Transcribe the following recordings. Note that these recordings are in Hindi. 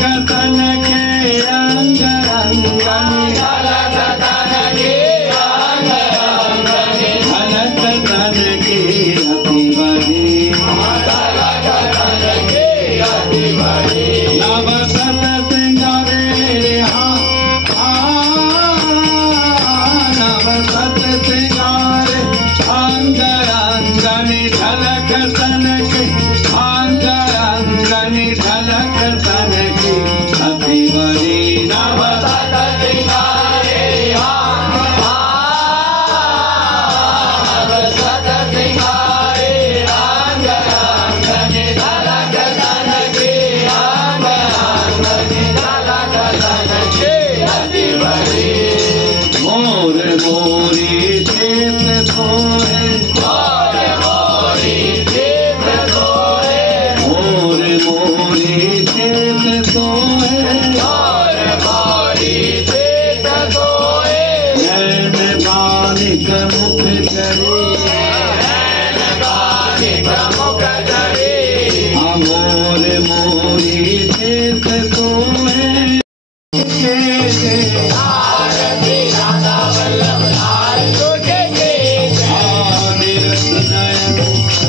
तन के अंग अंगनी झलक तन के अंग अंगनी झलक तन के अति बड़ी झलक तन के अति बड़ी नव सत सिंगारे नव सत सिंगारे अंग अंगनी झलक तन के अंग अंगनी झलक तन की अति बड़ी नव सत सिंगारे नव सत सिंगारे अंग अंगनी झलक तन की अंग अंगनी झलक तन की अति बड़ी मोर मोरी चेत सोहे मोर मोरी चेत सोहे मोर मोरी चेत सोहे मोर मोरी चेत सोहे नैन बालिक मुख जरी नैन बालिक मुख जरी मोर मोरी चेत सोहे आरती राधा वल्लभ लाल तुझे के नयन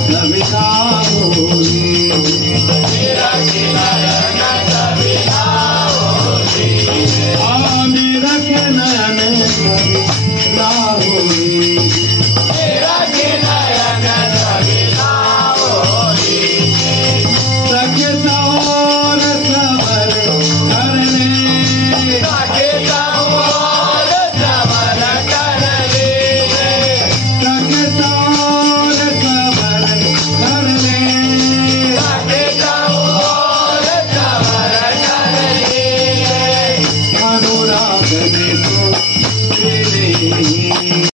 कविता बोली मेरा नयन कविता बोली मेरा नयन कविता बोली मेरा नयन कविता बोली सखता और सबर करने सखता और सबर करने सखता और सबर करने सखता और सबर करने अनुराग में